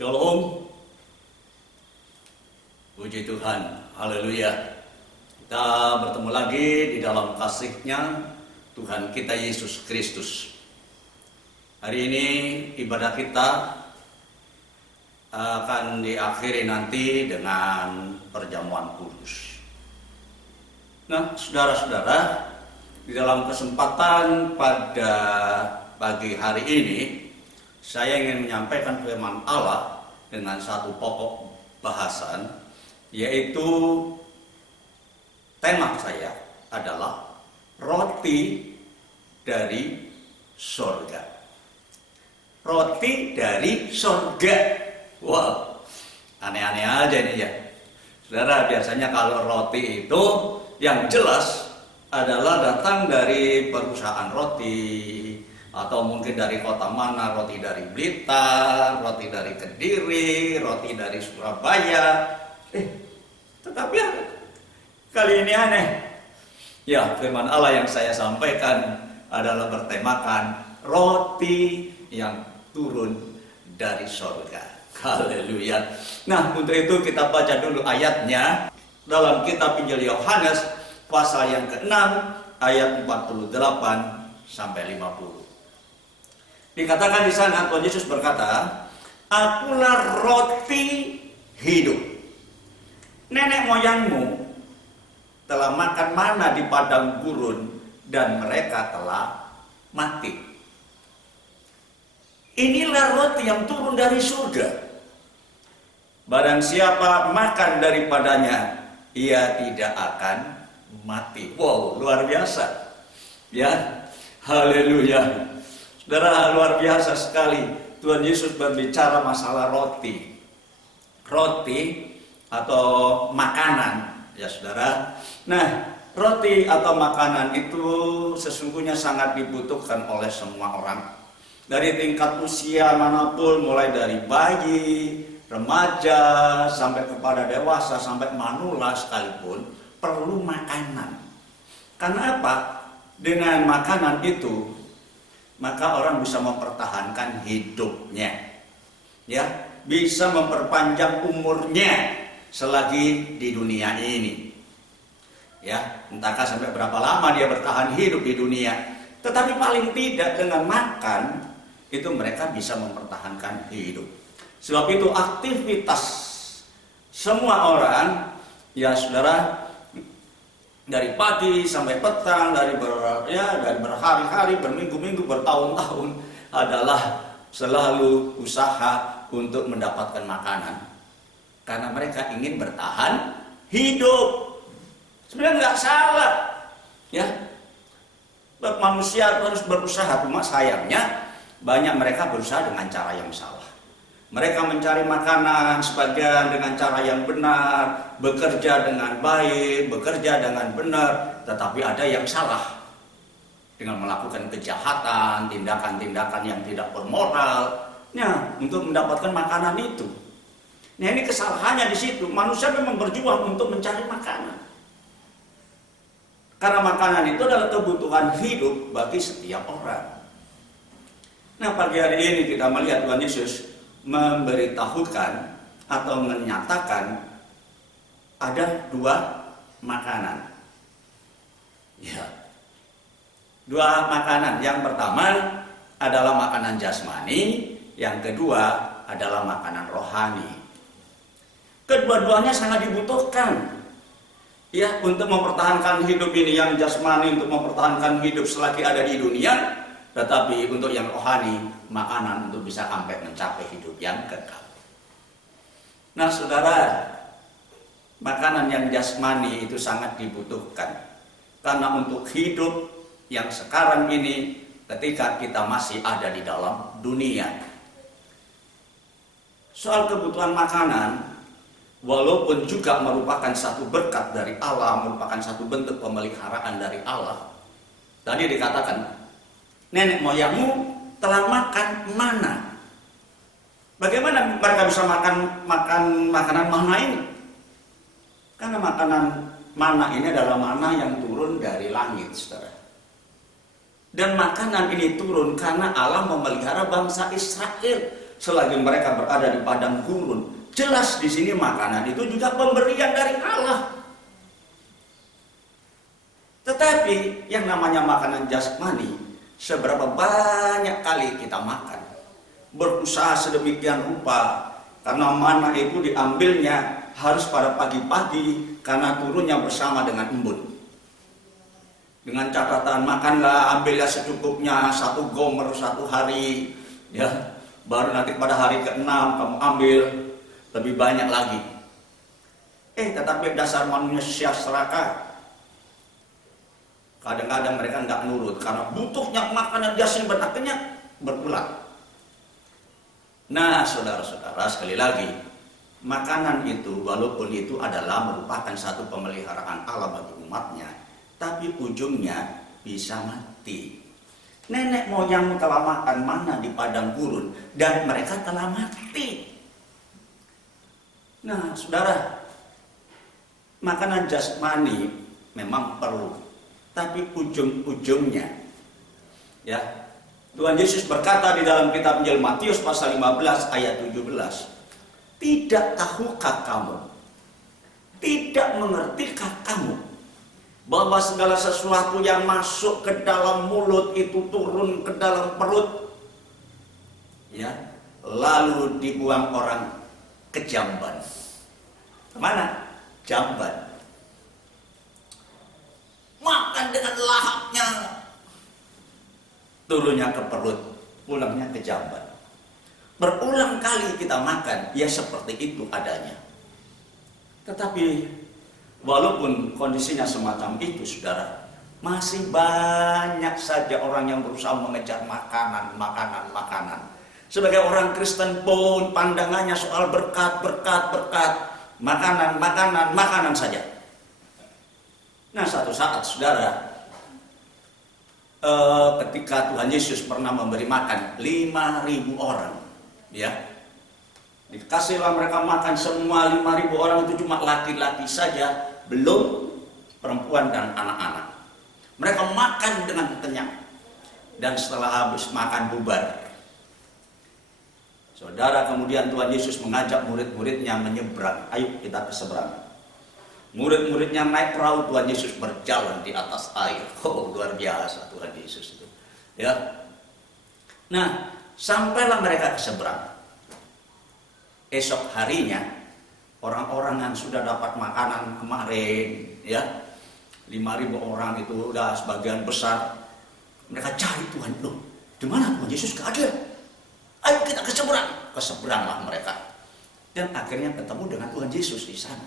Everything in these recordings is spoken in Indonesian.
Shalom, puji Tuhan, haleluya. Kita bertemu lagi di dalam kasih-Nya Tuhan kita Yesus Kristus. Hari ini ibadah kita akan diakhiri nanti dengan perjamuan kudus. Nah, saudara-saudara, di dalam kesempatan pada pagi hari ini, saya ingin menyampaikan firman Allah dengan satu pokok bahasan, yaitu tema saya adalah roti dari sorga. Roti dari sorga. Wow, aneh-aneh aja nih ya. Saudara, biasanya kalau roti itu yang jelas adalah datang dari perusahaan roti, atau mungkin dari kota mana, roti dari Blitar, roti dari Kediri, roti dari Surabaya. Tetapi kali ini aneh. Ya, firman Allah yang saya sampaikan adalah bertemakan roti yang turun dari sorga. Haleluya. Nah, untuk itu kita baca dulu ayatnya dalam kitab Injil Yohanes pasal yang ke-6 ayat 48 sampai 50. Dikatakan di sana Tuhan Yesus berkata, "Akulah roti hidup. Nenek moyangmu telah makan mana di padang gurun dan mereka telah mati. Inilah roti yang turun dari surga. Barang siapa makan daripadanya, ia tidak akan mati." Wow, luar biasa. Ya, haleluya. Saudara, luar biasa sekali Tuhan Yesus berbicara masalah roti. Roti atau makanan, ya saudara. Nah, roti atau makanan itu sesungguhnya sangat dibutuhkan oleh semua orang. Dari tingkat usia manapun, mulai dari bayi, remaja, sampai kepada dewasa, sampai manula sekalipun, perlu makanan. Karena apa? Dengan makanan itu maka orang bisa mempertahankan hidupnya, ya, bisa memperpanjang umurnya selagi di dunia ini, ya, entahkah sampai berapa lama dia bertahan hidup di dunia. Tetapi paling tidak dengan makan itu mereka bisa mempertahankan hidup. Sebab itu aktivitas semua orang, ya saudara, dari pagi sampai petang, dari berhari-hari, berminggu-minggu, bertahun-tahun adalah selalu usaha untuk mendapatkan makanan. Karena mereka ingin bertahan hidup. Sebenarnya nggak salah, ya. Manusia harus berusaha, cuma sayangnya banyak mereka berusaha dengan cara yang salah. Mereka mencari makanan sebagian dengan cara yang benar, bekerja dengan baik, bekerja dengan benar, tetapi ada yang salah dengan melakukan kejahatan, tindakan-tindakan yang tidak bermoral, ya, untuk mendapatkan makanan itu. Nah, ini kesalahannya di situ. Manusia memang berjuang untuk mencari makanan. Karena makanan itu adalah kebutuhan hidup bagi setiap orang. Nah, pagi hari ini kita melihat Tuhan Yesus memberitahukan atau menyatakan ada dua makanan. Ya. Dua makanan. Yang pertama adalah makanan jasmani, yang kedua adalah makanan rohani. Kedua-duanya sangat dibutuhkan, ya, untuk mempertahankan hidup ini. Yang jasmani untuk mempertahankan hidup selagi ada di dunia, tetapi untuk yang rohani, makanan untuk bisa sampai mencapai hidup yang kekal. Nah, saudara, makanan yang jasmani itu sangat dibutuhkan. Karena untuk hidup yang sekarang ini, ketika kita masih ada di dalam dunia. Soal kebutuhan makanan, walaupun juga merupakan satu berkat dari Allah, merupakan satu bentuk pemeliharaan dari Allah. Tadi dikatakan, nenek moyangmu telah makan mana. Bagaimana mereka bisa makan makanan mana ini? Karena makanan mana ini adalah mana yang turun dari langit, saudara. Dan makanan ini turun karena Allah memelihara bangsa Israel selagi mereka berada di padang gurun. Jelas di sini makanan itu juga pemberian dari Allah. Tetapi yang namanya makanan jasmani, seberapa banyak kali kita makan, berusaha sedemikian rupa, karena mana itu diambilnya harus pada pagi-pagi karena turunnya bersama dengan embun. Dengan catatan makanlah, ambillah secukupnya, 1 gomer 1 hari, ya. Baru nanti pada hari ke-6 kamu ambil lebih banyak lagi. Tetapi dasar manusia serakah. Kadang-kadang mereka nggak nurut karena butuhnya makanan jasmani, akhirnya berulang. Nah, saudara-saudara, sekali lagi, makanan itu walaupun itu adalah merupakan satu pemeliharaan Allah bagi umatnya, tapi ujungnya bisa mati. Nenek moyang telah makan mana di padang gurun dan mereka telah mati. Nah, saudara, makanan jasmani memang perlu, tapi ujung-ujungnya, ya, Tuhan Yesus berkata di dalam kitab Injil Matius pasal 15 ayat 17, tidak tahukah kamu, tidak mengertikah kamu, bahwa segala sesuatu yang masuk ke dalam mulut itu turun ke dalam perut, ya, lalu dibuang orang ke jamban. Kemana? Jamban. Makan dengan lahapnya, turunnya ke perut, pulangnya ke jamban. Berulang kali kita makan, ya seperti itu adanya. Tetapi walaupun kondisinya semacam itu, saudara, masih banyak saja orang yang berusaha mengejar makanan. Sebagai orang Kristen pun pandangannya soal berkat, makanan saja. Nah, satu saat, saudara, ketika Tuhan Yesus pernah memberi makan 5.000 orang, ya, dikasihlah mereka makan semua 5.000 orang itu cuma laki-laki saja, belum perempuan dan anak-anak. Mereka makan dengan kenyang, dan setelah habis makan bubar. Saudara, kemudian Tuhan Yesus mengajak murid-muridnya menyeberang. Ayo kita ke seberang. Murid-muridnya naik perahu, Tuhan Yesus berjalan di atas air. Oh, luar biasa Tuhan Yesus itu, ya. Nah, sampailah mereka ke seberang. Esok harinya, orang-orang yang sudah dapat makanan kemarin, ya, 5.000 orang itu udah sebagian besar, mereka cari Tuhan. Loh, di mana Tuhan Yesus? Gak ada. Ayo kita ke seberang. Ke seberanglah mereka. Dan akhirnya ketemu dengan Tuhan Yesus di sana.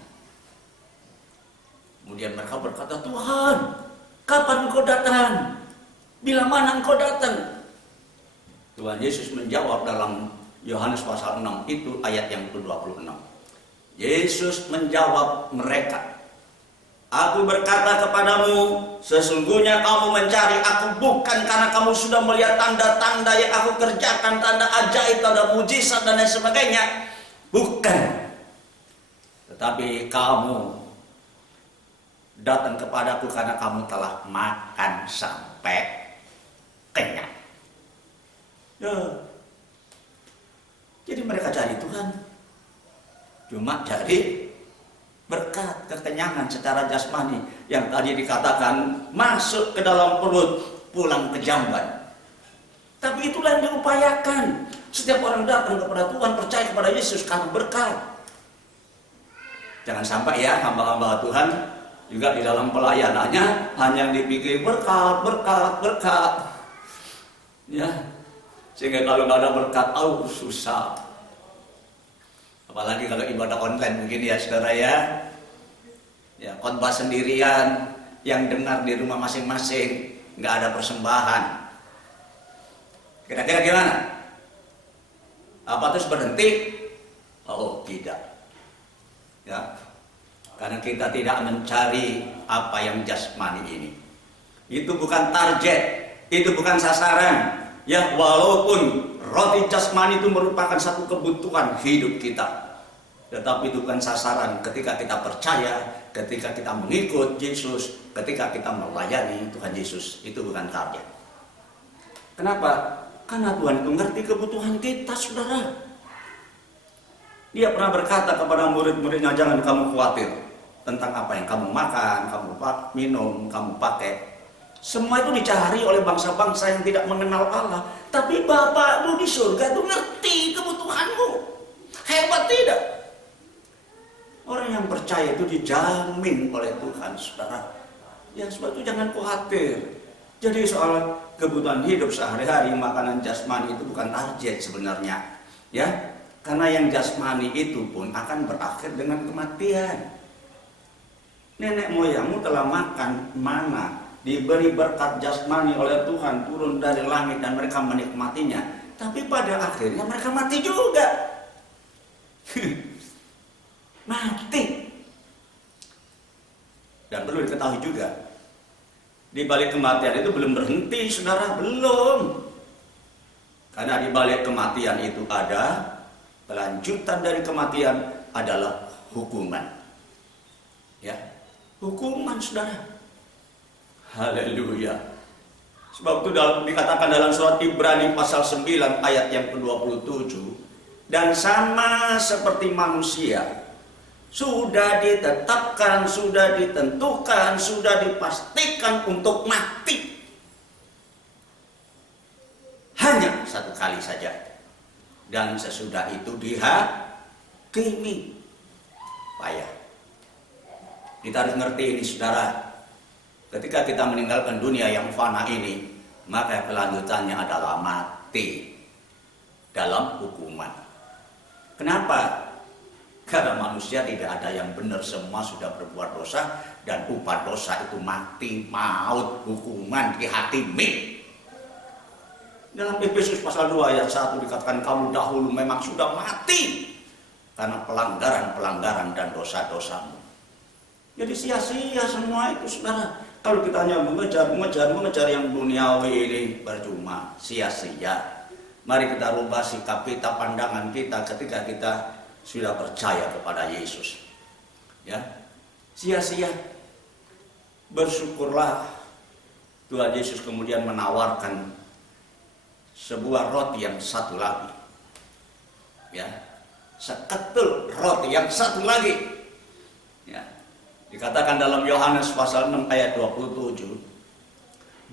Kemudian mereka berkata, Tuhan, kapan engkau datang? Bila mana engkau datang? Tuhan Yesus menjawab dalam Yohanes pasal 6 itu ayat yang ke-26. Yesus menjawab mereka, Aku berkata kepadamu, sesungguhnya kamu mencari aku bukan karena kamu sudah melihat tanda-tanda yang aku kerjakan, tanda ajaib, tanda mujizat dan lain sebagainya. Bukan. Tetapi kamu datang kepadaku karena kamu telah makan sampai kenyang. Ya. Jadi mereka cari Tuhan cuma cari berkat, kekenyangan secara jasmani yang tadi dikatakan masuk ke dalam perut, pulang ke jamban. Tapi itulah yang diupayakan. Setiap orang datang kepada Tuhan, percaya kepada Yesus karena berkat. Jangan sampai ya hamba-hamba Tuhan juga di dalam pelayanannya hanya dipikir berkat. Ya, sehingga kalau nggak ada berkat, susah. Apalagi kalau ibadah online mungkin ya saudara ya. Ya, khotbah sendirian, yang dengar di rumah masing-masing, nggak ada persembahan. Kira-kira gimana? Apa terus berhenti? Oh, tidak. Ya. Karena kita tidak mencari apa yang jasmani ini. Itu bukan target, itu bukan sasaran. Ya, walaupun roti jasmani itu merupakan satu kebutuhan hidup kita, tetapi itu bukan sasaran ketika kita percaya, ketika kita mengikut Yesus, ketika kita melayani Tuhan Yesus. Itu bukan target. Kenapa? Karena Tuhan itu ngerti kebutuhan kita, saudara. Dia pernah berkata kepada murid-muridnya, jangan kamu khawatir tentang apa yang kamu makan, kamu minum, kamu pakai. Semua itu dicari oleh bangsa-bangsa yang tidak mengenal Allah. Tapi Bapakmu di surga itu ngerti kebutuhanmu. Hebat tidak? Orang yang percaya itu dijamin oleh Tuhan, saudara. Ya, sebab itu jangan khawatir. Jadi soal kebutuhan hidup sehari-hari, makanan jasmani itu bukan target sebenarnya. Ya, karena yang jasmani itu pun akan berakhir dengan kematian. Nenek moyangmu telah makan mana, diberi berkat jasmani oleh Tuhan turun dari langit dan mereka menikmatinya. Tapi pada akhirnya mereka mati juga. Mati. Dan perlu diketahui juga, di balik kematian itu belum berhenti, saudara, belum. Karena di balik kematian itu ada kelanjutan dari kematian adalah hukuman. Ya, hukuman, saudara. Haleluya. Sebab itu dikatakan dalam surat Ibrani pasal 9 ayat yang ke-27, dan sama seperti manusia sudah ditetapkan, sudah ditentukan, sudah dipastikan untuk mati. Hanya satu kali saja. Dan sesudah itu dihakimi. Payah. Kita harus ngerti ini, saudara. Ketika kita meninggalkan dunia yang fana ini, maka kelanjutannya adalah mati dalam hukuman. Kenapa? Karena manusia tidak ada yang benar, semua sudah berbuat dosa, dan upah dosa itu mati, maut, hukuman, dihakimi. Dalam Efesus pasal 2 ayat 1 dikatakan kamu dahulu memang sudah mati karena pelanggaran-pelanggaran dan dosa-dosamu. Jadi sia-sia semua itu, saudara. Kalau kita hanya mengejar yang duniawi ini, percuma, sia-sia. Mari kita rubah sikap kita, pandangan kita ketika kita sudah percaya kepada Yesus. Ya, sia-sia. Bersyukurlah Tuhan Yesus kemudian menawarkan sebuah roti yang satu lagi. Ya, seketul roti yang satu lagi. Ya, dikatakan dalam Yohanes pasal 6 ayat 27,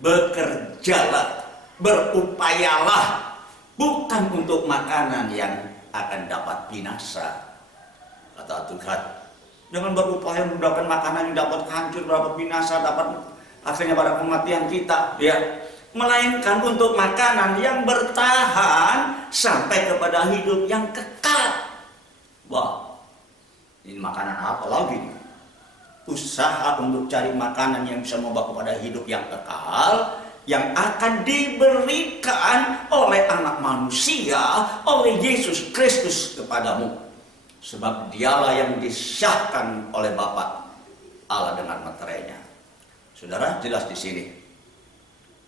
bekerjalah, berupayalah, bukan untuk makanan yang akan dapat binasa, kata Tuhan. Jangan berupaya mendapatkan makanan yang dapat hancur, dapat binasa, dapat akhirnya pada kematian kita, ya. Melainkan untuk makanan yang bertahan sampai kepada hidup yang kekal. Wah, ini makanan apa lagi? Usaha untuk cari makanan yang bisa membawa kepada hidup yang kekal, yang akan diberikan oleh anak manusia, oleh Yesus Kristus kepadamu. Sebab dialah yang disyahkan oleh Bapa Allah dengan materainya. Saudara, jelas di sini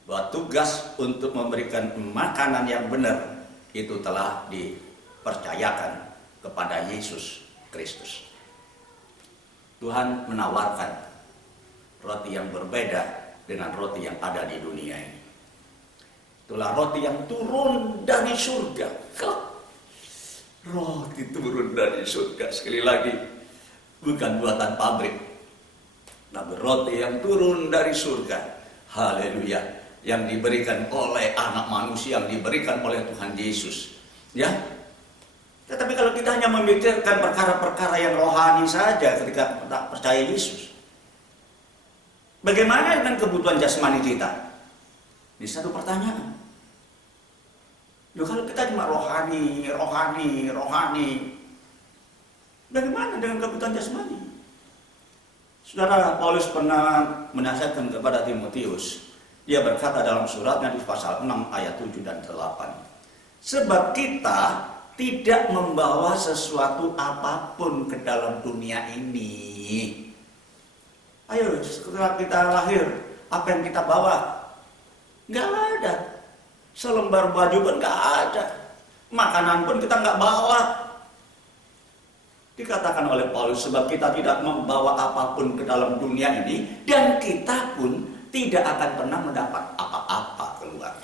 bahwa tugas untuk memberikan makanan yang benar itu telah dipercayakan kepada Yesus Kristus. Tuhan menawarkan roti yang berbeda dengan roti yang ada di dunia ini. Itulah roti yang turun dari surga. Roti turun dari surga, sekali lagi, bukan buatan pabrik, tapi roti yang turun dari surga. Haleluya, yang diberikan oleh anak manusia, yang diberikan oleh Tuhan Yesus. Ya, tetapi kalau kita hanya memikirkan perkara-perkara yang rohani saja ketika kita percaya Yesus, bagaimana dengan kebutuhan jasmani kita? Ini satu pertanyaan. Loh, kalau kita cuma rohani, bagaimana dengan kebutuhan jasmani? Saudara, Paulus pernah menasihatkan kepada Timotius. Dia berkata dalam suratnya di pasal 6 ayat 7 dan 8. Sebab kita tidak membawa sesuatu apapun ke dalam dunia ini. Ayo, setelah kita lahir, apa yang kita bawa? Nggak ada. Selembar baju pun nggak ada. Makanan pun kita nggak bawa. Dikatakan oleh Paulus, sebab kita tidak membawa apapun ke dalam dunia ini, dan kita pun tidak akan pernah mendapat apa-apa keluar.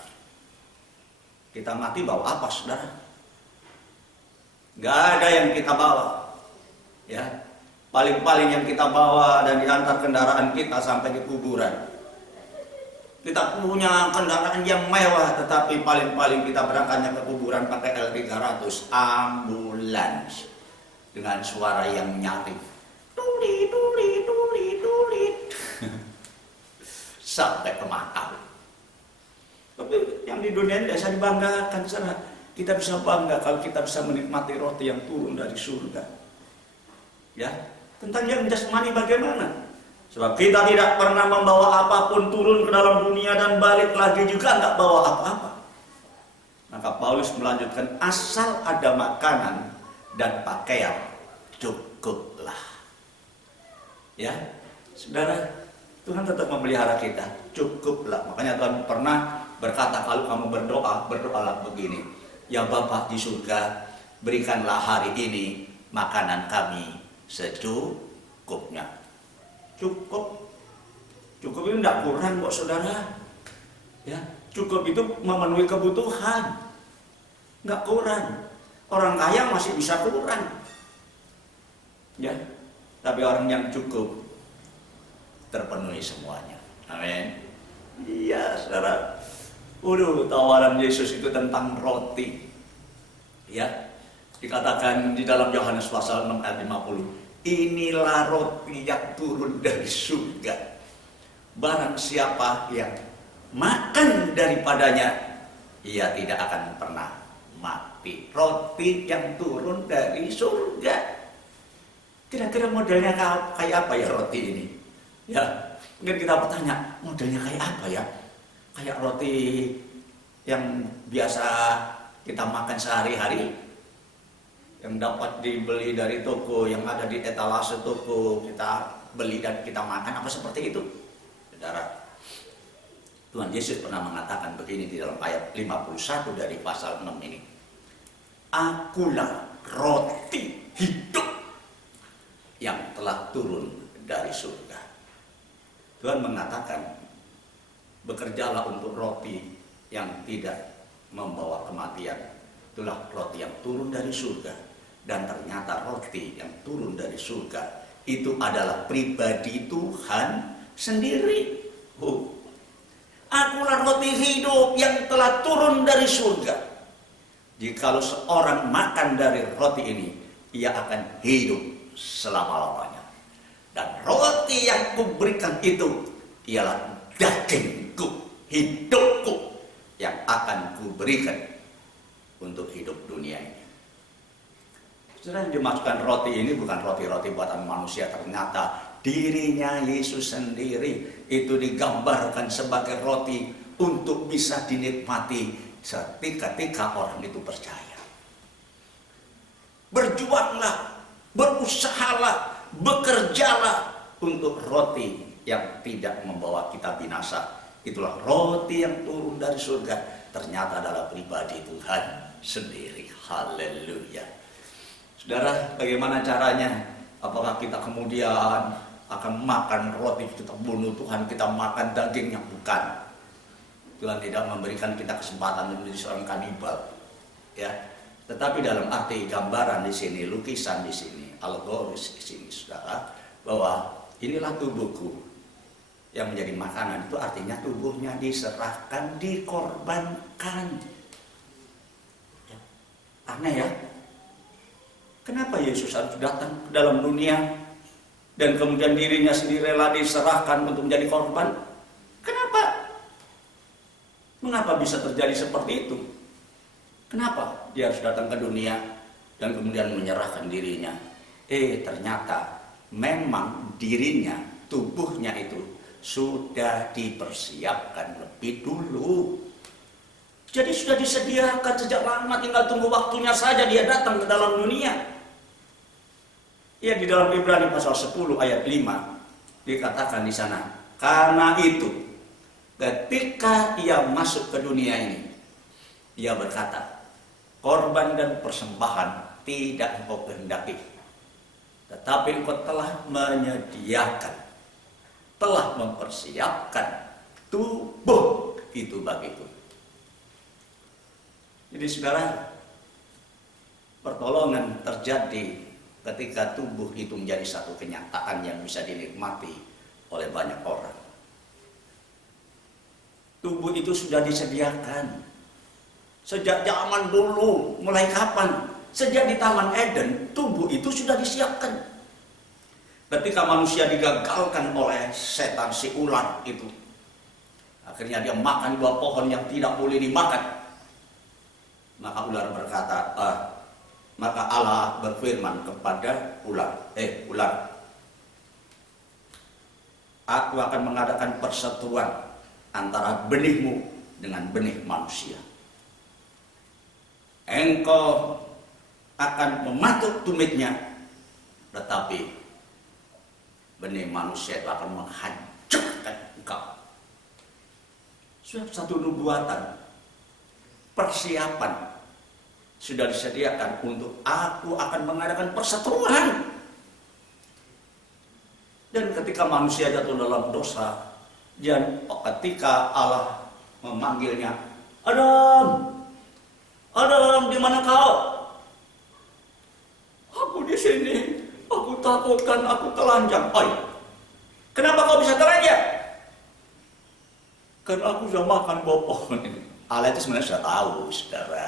Kita mati bawa apa, saudara? Gak ada yang kita bawa. Ya, paling-paling yang kita bawa dan diantar kendaraan kita sampai di kuburan. Kita punya kendaraan yang mewah, tetapi paling-paling kita berangkatnya ke kuburan pakai L300 ambulans dengan suara yang nyaring, tulit tulit tulit tulit sampai ke makam. Tapi yang di dunia ini bisa dibanggakan, sana kita bisa bangga kalau kita bisa menikmati roti yang turun dari surga. Ya, tentang yang jasmani bagaimana? Sebab kita tidak pernah membawa apapun turun ke dalam dunia dan balik lagi juga nggak bawa apa-apa. Maka Paulus melanjutkan, asal ada makanan dan pakaian cukuplah. Ya, saudara, Tuhan tetap memelihara kita, cukuplah. Makanya Tuhan pernah berkata, kalau kamu berdoa, berdoalah begini. Ya Bapa di surga, berikanlah hari ini makanan kami secukupnya. Cukup itu tidak kurang kok, saudara. Ya, cukup itu memenuhi kebutuhan, nggak kurang. Orang kaya masih bisa kurang, ya. Tapi orang yang cukup terpenuhi semuanya. Amin. Iya, saudara. Tawaran Yesus itu tentang roti. Ya, dikatakan di dalam Yohanes pasal 6 ayat 50. Inilah roti yang turun dari surga. Barang siapa yang makan daripadanya, ia tidak akan pernah mati. Roti yang turun dari surga. Kira-kira modelnya kayak apa ya roti ini? Ya, mungkin kita bertanya, modelnya kayak apa ya? Kayak roti yang biasa kita makan sehari-hari, yang dapat dibeli dari toko, yang ada di etalase toko, kita beli dan kita makan, apa seperti itu? Saudara, Tuhan Yesus pernah mengatakan begini di dalam ayat 51 dari pasal 6 ini. Akulah roti hidup yang telah turun dari surga. Tuhan mengatakan, bekerjalah untuk roti yang tidak membawa kematian. Itulah roti yang turun dari surga. Dan ternyata roti yang turun dari surga itu adalah pribadi Tuhan sendiri. Akulah roti hidup yang telah turun dari surga. Jikalau seorang makan dari roti ini, ia akan hidup selama-lamanya. Dan roti yang kuberikan itu ialah dagingku, hidupku, yang akan kuberikan untuk hidup dunia ini. Saudara, yang dimaksudkan roti ini bukan roti-roti buatan manusia. Ternyata dirinya Yesus sendiri itu digambarkan sebagai roti untuk bisa dinikmati ketika orang itu percaya. Berjuanglah, berusahalah, bekerjalah untuk roti yang tidak membawa kita binasa. Itulah roti yang turun dari surga. Ternyata adalah pribadi Tuhan sendiri. Haleluya. Saudara, bagaimana caranya? Apakah kita kemudian akan makan roti, kita bunuh Tuhan, kita makan dagingnya? Bukan. Tuhan tidak memberikan kita kesempatan menjadi seorang kanibal. Ya. Tetapi dalam arti gambaran di sini, lukisan di sini, alegoris di sini, saudara, bahwa inilah tubuhku yang menjadi makanan. Itu artinya tubuhnya diserahkan, dikorbankan. Ya. Aneh ya? Kenapa Yesus harus datang ke dalam dunia dan kemudian dirinya sendiri rela diserahkan untuk menjadi korban? Kenapa? Mengapa bisa terjadi seperti itu? Kenapa dia harus datang ke dunia dan kemudian menyerahkan dirinya? Ternyata memang dirinya, tubuhnya itu sudah dipersiapkan lebih dulu. Jadi sudah disediakan sejak lama, tinggal tunggu waktunya saja dia datang ke dalam dunia. Ya, di dalam Ibrani pasal 10 ayat 5 dikatakan di sana, karena itu ketika ia masuk ke dunia ini, ia berkata, korban dan persembahan tidak engkau kehendaki, tetapi engkau telah menyediakan, telah mempersiapkan tubuh itu bagiku. Jadi saudara, pertolongan terjadi ketika tubuh itu menjadi satu kenyataan yang bisa dinikmati oleh banyak orang. Tubuh itu sudah disediakan sejak zaman dulu. Mulai kapan? Sejak di Taman Eden, tubuh itu sudah disiapkan. Ketika manusia digagalkan oleh setan, si ular itu, akhirnya dia makan buah pohon yang tidak boleh dimakan. Maka ular berkata, maka Allah berfirman kepada ular, ular, aku akan mengadakan persatuan antara benihmu dengan benih manusia. Engkau akan mematuk tumitnya, tetapi benih manusia itu akan menghancurkan engkau. Sudah satu nubuatan, persiapan sudah disediakan untuk aku akan mengadakan persatuan. Dan ketika manusia jatuh dalam dosa, dan ketika Allah memanggilnya, Adam, Adam, di mana kau? Aku di sini. Aku takutkan, aku telanjang. Oi, kenapa kau bisa telanjang? Karena aku sudah makan buah pohon ini. Allah itu sebenarnya sudah tahu, saudara.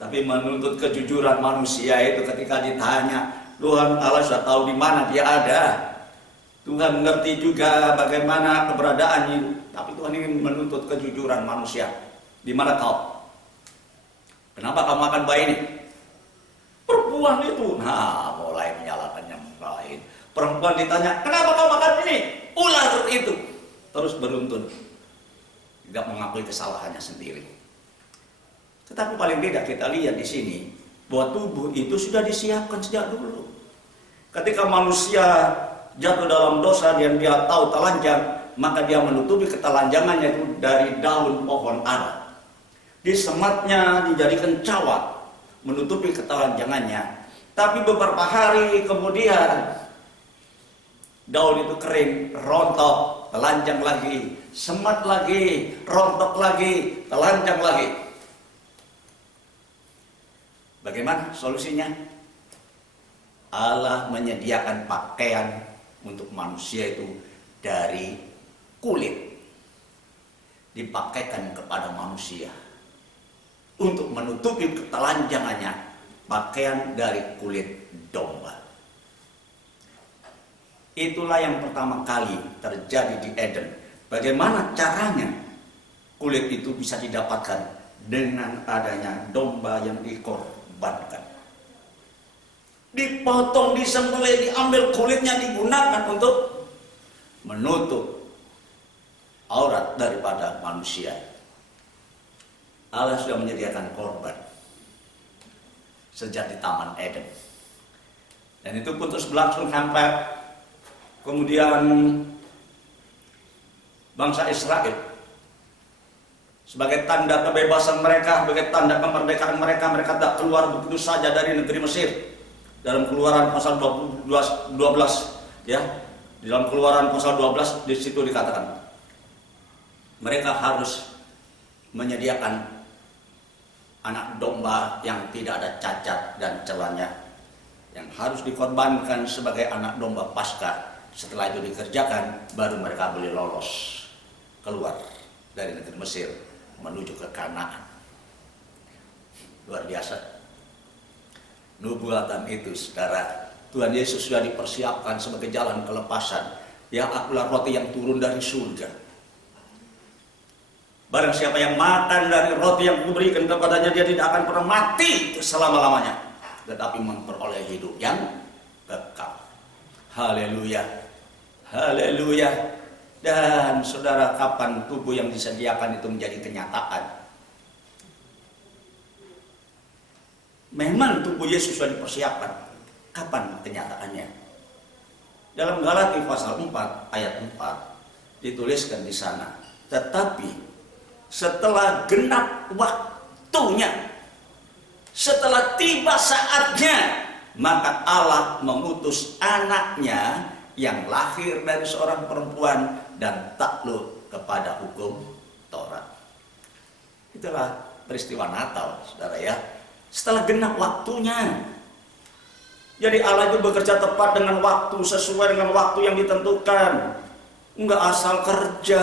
Tapi menuntut kejujuran manusia itu ketika ditanya, Tuhan Allah sudah tahu di mana dia ada. Tuhan mengerti juga bagaimana keberadaannya. Tapi Tuhan ingin menuntut kejujuran manusia. Di mana kau? Kenapa kau makan bayi ini? Perempuan itu. Nah, mulai menyalahkan yang lain. Perempuan ditanya, kenapa kau makan ini? Ular itu. Terus beruntun. Tidak mengakui kesalahannya sendiri. Tetapi paling tidak kita lihat di sini bahwa tubuh itu sudah disiapkan sejak dulu. Ketika manusia jatuh dalam dosa dan dia tahu telanjang, maka dia menutupi ketelanjangannya itu dari daun pohon ara. Disematnya dijadikan cawat, menutupi ketelanjangannya. Tapi beberapa hari kemudian daun itu kering, rontok, telanjang lagi, semat lagi, rontok lagi, telanjang lagi. Bagaimana solusinya? Allah menyediakan pakaian untuk manusia itu dari kulit. Dipakaikan kepada manusia untuk menutupi ketelanjangannya, pakaian dari kulit domba. Itulah yang pertama kali terjadi di Eden. Bagaimana caranya kulit itu bisa didapatkan? Dengan adanya domba yang dikorbankan. Dipotong, disembelih, diambil kulitnya, digunakan untuk menutup aurat daripada manusia. Allah sudah menyediakan korban sejak di Taman Eden. Dan itu pun terus berlangsung sampai kemudian bangsa Israel, sebagai tanda kebebasan mereka, sebagai tanda kemerdekaan mereka, mereka tak keluar begitu saja dari negeri Mesir. Dalam Keluaran pasal 12, ya, di dalam Keluaran pasal 12 di situ dikatakan mereka harus menyediakan anak domba yang tidak ada cacat dan celahnya, yang harus dikorbankan sebagai anak domba Paskah. Setelah itu dikerjakan, baru mereka boleh lolos keluar dari negeri Mesir menuju ke Kanaan. Luar biasa. Nubuatan itu, saudara, Tuhan Yesus sudah dipersiapkan sebagai jalan kelepasan. Ya, akulah roti yang turun dari surga. Barang siapa yang makan dari roti yang kuberikan kepadanya, dia tidak akan pernah mati selama-lamanya, tetapi memperoleh hidup yang kekal. Haleluya. Haleluya. Dan saudara, kapan tubuh yang disediakan itu menjadi kenyataan? Memang tubuh Yesus sudah dipersiapkan. Kapan kenyataannya? Dalam Galati pasal 4 ayat 4 dituliskan di sana, tetapi setelah genap waktunya, setelah tiba saatnya, maka Allah mengutus anaknya yang lahir dari seorang perempuan dan takluk kepada hukum Taurat. Itulah peristiwa Natal, saudara ya. Setelah genap waktunya. Jadi Allah itu bekerja tepat dengan waktu, sesuai dengan waktu yang ditentukan. Enggak asal kerja.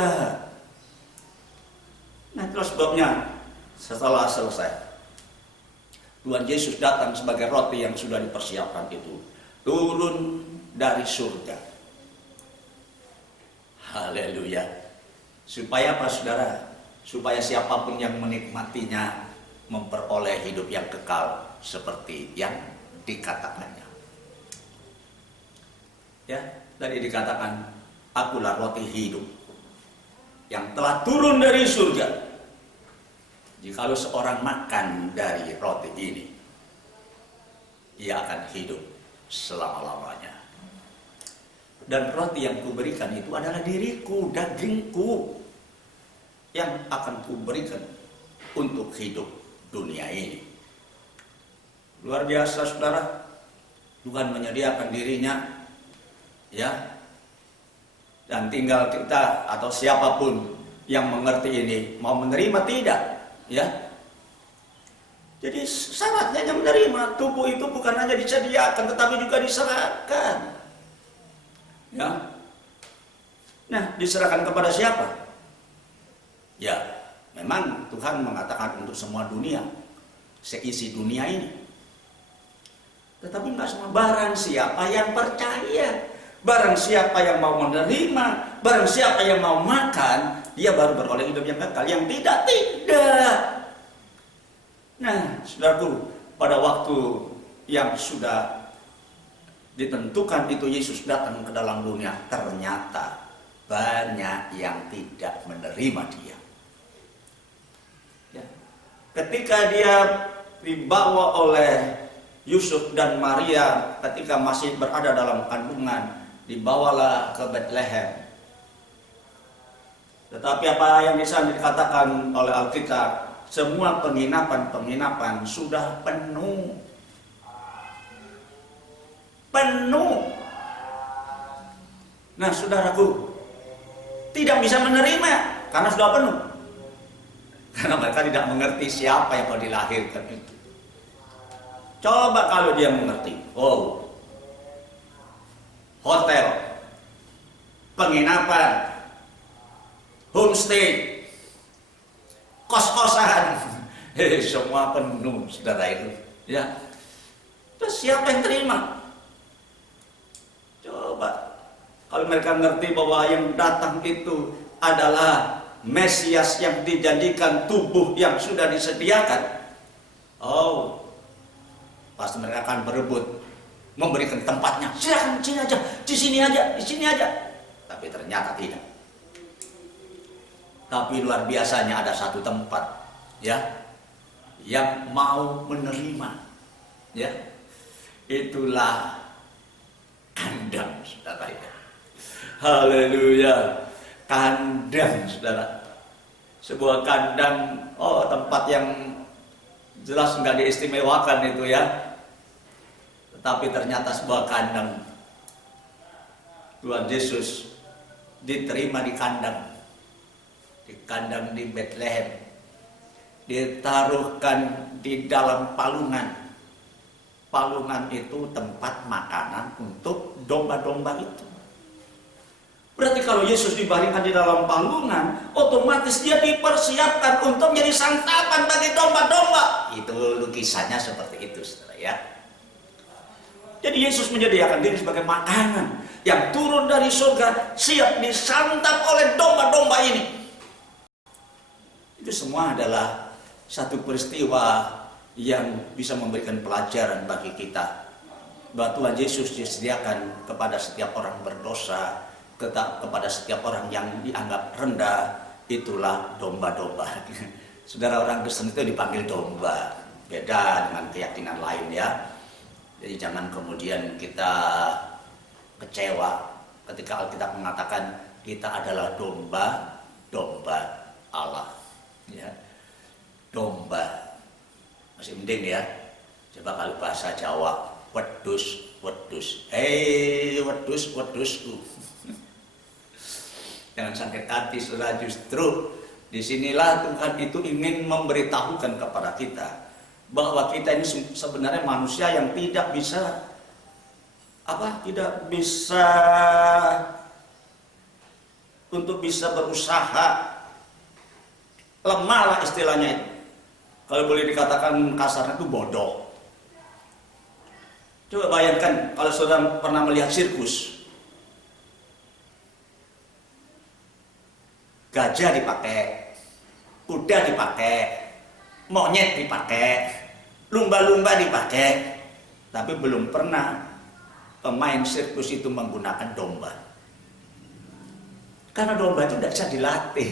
Nah, itulah sebabnya setelah selesai, Tuhan Yesus datang sebagai roti yang sudah dipersiapkan itu, turun dari surga. Haleluya. Supaya apa, saudara? Supaya siapapun yang menikmatinya memperoleh hidup yang kekal seperti yang dikatakannya. Ya, tadi dikatakan, akulah roti hidup yang telah turun dari surga. Jikalau seorang makan dari roti ini, ia akan hidup selama-lamanya. Dan roti yang kuberikan itu adalah diriku, dagingku, yang akan kuberikan untuk hidup dunia ini. Luar biasa, saudara. Tuhan menyediakan dirinya, ya, dan tinggal kita atau siapapun yang mengerti ini mau menerima tidak, ya. Jadi syaratnya yang menerima, tubuh itu bukan hanya disediakan tetapi juga diserahkan, ya. Nah, diserahkan kepada siapa? Ya, memang Tuhan mengatakan untuk semua dunia, seisi dunia ini. Tetapi enggak semua. Barang siapa yang percaya, barang siapa yang mau menerima, barang siapa yang mau makan, dia baru beroleh hidup yang kekal. Yang tidak, tidak. Nah, saudaraku, pada waktu yang sudah ditentukan itu Yesus datang ke dalam dunia, ternyata banyak yang tidak menerima dia. Ya. Ketika dia dibawa oleh Yusuf dan Maria ketika masih berada dalam kandungan, dibawalah ke Bethlehem. Tetapi apa yang di sana dikatakan oleh Alkitab, semua penginapan-penginapan sudah penuh. Penuh. Nah, saudaraku, tidak bisa menerima karena sudah penuh. Karena mereka tidak mengerti siapa yang mau dilahirkan itu. Coba kalau dia mengerti, oh, hotel, penginapan, homestay, kos-kosan, semua penuh, saudara itu, ya. Terus siapa yang terima? Coba, kalau mereka ngerti bahwa yang datang itu adalah Mesias yang dijanjikan, tubuh yang sudah disediakan, oh, pasti mereka akan berebut memberikan tempatnya. Silakan sini aja, di sini aja, di sini aja. Tapi ternyata tidak. Tapi luar biasanya ada satu tempat, ya, yang mau menerima, ya. Itulah kandang, saudara. Haleluya, kandang, saudara. Sebuah kandang, oh, tempat yang jelas nggak diistimewakan itu, ya. Tetapi ternyata sebuah kandang. Tuhan Yesus diterima di kandang. Di kandang di Bethlehem. Ditaruhkan di dalam palungan. Palungan itu tempat makanan untuk domba-domba itu. Berarti kalau Yesus dibaringkan di dalam palungan, otomatis dia dipersiapkan untuk menjadi santapan bagi domba-domba. Itu lukisannya seperti itu, saudara, ya. Jadi Yesus menyediakan diri sebagai makanan yang turun dari surga, siap disantap oleh domba-domba ini. Itu semua adalah satu peristiwa yang bisa memberikan pelajaran bagi kita, bahwa Tuhan Yesus disediakan kepada setiap orang berdosa, kepada setiap orang yang dianggap rendah. Itulah domba-domba. Saudara, orang Kristen itu dipanggil domba, beda dengan keyakinan lain, ya. Jadi jangan kemudian kita kecewa ketika Alkitab mengatakan kita adalah domba-domba Allah, ya. Domba masih mending, ya. Coba kalau bahasa Jawa, wedus, wedus, hei wedus, wedusku. Jangan sakit hati, saudara. Justru Disinilah Tuhan itu ingin memberitahukan kepada kita bahwa kita ini sebenarnya manusia yang tidak bisa untuk bisa berusaha, lemah lah istilahnya itu. Kalau boleh dikatakan kasarnya itu bodoh. Coba bayangkan kalau saudara pernah melihat sirkus. Gajah dipakai, kuda dipakai, monyet dipakai, lumba-lumba dipakai, tapi belum pernah pemain sirkus itu menggunakan domba. Karena domba itu tidak bisa dilatih.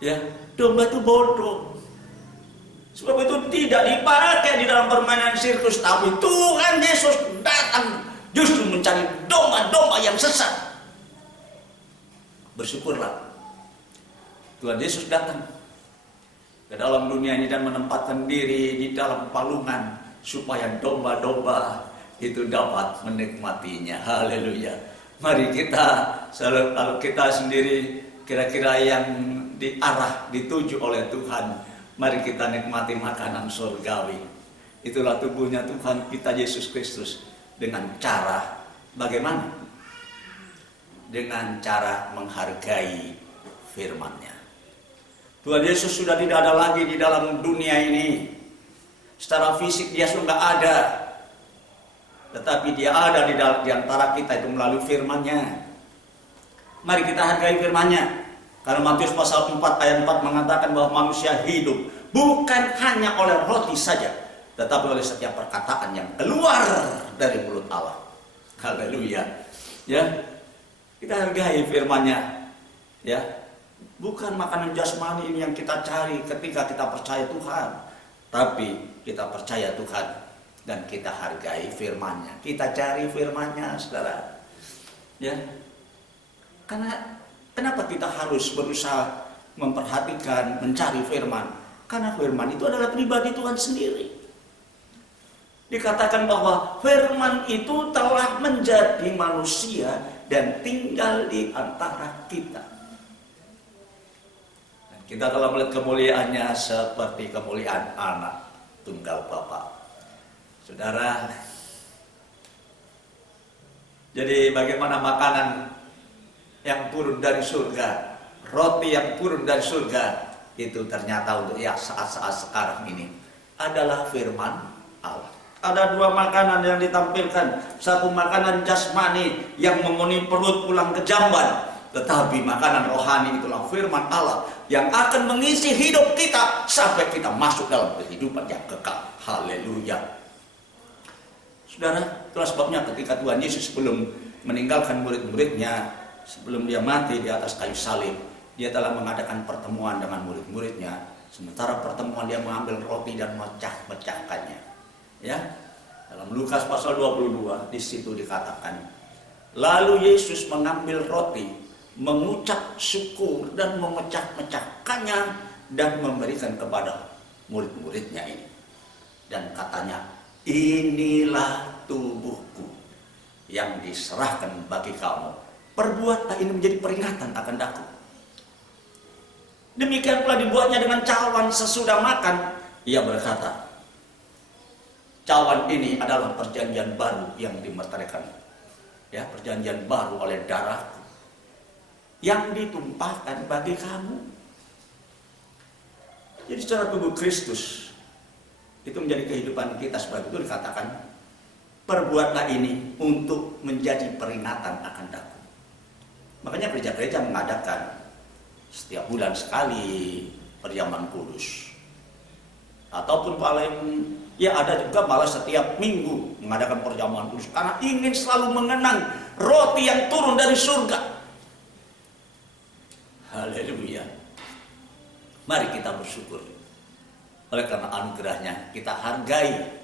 Ya, domba itu bodoh. Sebab itu tidak dipakai di dalam permainan sirkus. Tapi Tuhan Yesus datang justru mencari domba-domba yang sesat. Bersyukurlah Tuhan Yesus datang ke dalam dunia ini dan menempatkan diri di dalam palungan supaya domba-domba itu dapat menikmatinya. Haleluya. Mari kita, kalau kita sendiri kira-kira yang dituju oleh Tuhan, mari kita nikmati makanan surgawi. Itulah tubuhnya Tuhan kita Yesus Kristus. Dengan cara bagaimana? Dengan cara menghargai firman-Nya. Tuhan Yesus sudah tidak ada lagi di dalam dunia ini. Secara fisik dia sudah tidak ada. Tetapi dia ada di antara kita itu melalui firman-Nya. Mari kita hargai firman-Nya. Karena Matius pasal 4 ayat 4 mengatakan bahwa manusia hidup bukan hanya oleh roti saja, tetapi oleh setiap perkataan yang keluar dari mulut Allah. Haleluya. Ya. Kita hargai firman-Nya. Ya. Bukan makanan jasmani ini yang kita cari ketika kita percaya Tuhan, tapi kita percaya Tuhan dan kita hargai firman-Nya. Kita cari firman-Nya, saudara. Ya. Kenapa kita harus berusaha memperhatikan, mencari firman? Karena firman itu adalah pribadi Tuhan sendiri. Dikatakan bahwa firman itu telah menjadi manusia dan tinggal di antara kita. Dan kita telah melihat kemuliaannya seperti kemuliaan anak tunggal Bapa. Saudara, jadi bagaimana makanan yang turun dari surga, roti yang turun dari surga, itu ternyata untuk saat-saat sekarang ini adalah firman Allah. Ada dua makanan yang ditampilkan. Satu makanan jasmani yang memenuhi perut pulang ke jamban. Tetapi makanan rohani itulah firman Allah yang akan mengisi hidup kita sampai kita masuk dalam kehidupan yang kekal. Haleluya. Saudara, itulah sebabnya ketika Tuhan Yesus sebelum meninggalkan murid-muridnya, sebelum dia mati di atas kayu salib, dia telah mengadakan pertemuan dengan murid-muridnya. Sementara pertemuan dia mengambil roti dan mecah-mecahkannya. Ya, dalam Lukas pasal 22 di situ dikatakan, lalu Yesus mengambil roti, mengucap syukur dan memecah-mecahkannya dan memberikan kepada murid-muridnya ini. Dan katanya, inilah tubuhku yang diserahkan bagi kamu. Perbuatlah ini menjadi peringatan akan aku. Demikian pula dibuatnya dengan cawan sesudah makan. Ia berkata, cawan ini adalah perjanjian baru yang dimeteraikan. Ya, perjanjian baru oleh darahku yang ditumpahkan bagi kamu. Jadi secara tubuh Kristus itu menjadi kehidupan kita. Sebab itu dikatakan, perbuatlah ini untuk menjadi peringatan akan aku. Makanya gereja-gereja mengadakan setiap bulan sekali perjamuan kudus. Ataupun paling ada juga malah setiap minggu mengadakan perjamuan kudus. Karena ingin selalu mengenang roti yang turun dari surga. Haleluya. Mari kita bersyukur. Oleh karena anugerahnya kita hargai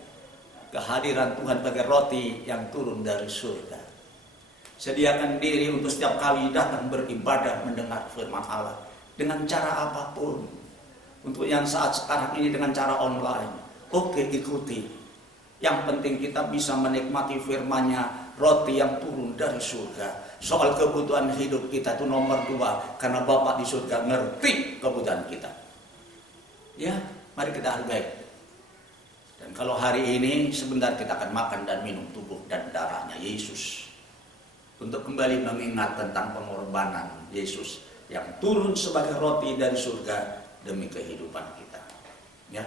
kehadiran Tuhan sebagai roti yang turun dari surga. Sediakan diri untuk setiap kali datang beribadah mendengar firman Allah dengan cara apapun. Untuk yang saat sekarang ini dengan cara online, oke, ikuti. Yang penting kita bisa menikmati firman-Nya roti yang turun dari surga. Soal kebutuhan hidup kita itu nomor 2, karena Bapa di surga ngerti kebutuhan kita. Ya, mari kita hargai. Dan kalau hari ini sebentar kita akan makan dan minum tubuh dan darahnya Yesus, untuk kembali mengingat tentang pengorbanan Yesus yang turun sebagai roti dari surga demi kehidupan kita. Ya,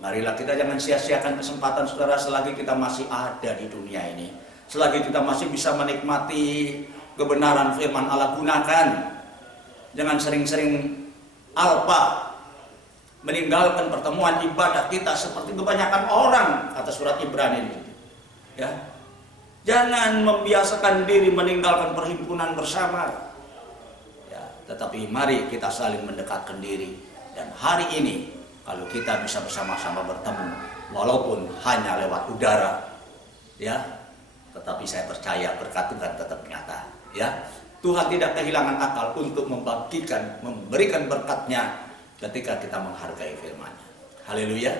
marilah kita jangan sia-siakan kesempatan saudara selagi kita masih ada di dunia ini. Selagi kita masih bisa menikmati kebenaran firman Allah, gunakan. Jangan sering-sering alpa, meninggalkan pertemuan ibadah kita seperti kebanyakan orang, kata surat Ibrani ini. Ya, jangan membiasakan diri meninggalkan perhimpunan bersama. Ya, tetapi mari kita saling mendekatkan diri. Dan hari ini, kalau kita bisa bersama-sama bertemu, walaupun hanya lewat udara, ya, tetapi saya percaya berkat Tuhan tetap nyata. Ya, Tuhan tidak kehilangan akal untuk memberikan berkat-Nya ketika kita menghargai firman-Nya. Haleluya.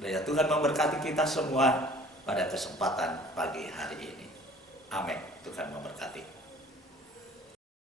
Ya, Tuhan memberkati kita semua pada kesempatan pagi hari ini. Amin. Tuhan memberkati.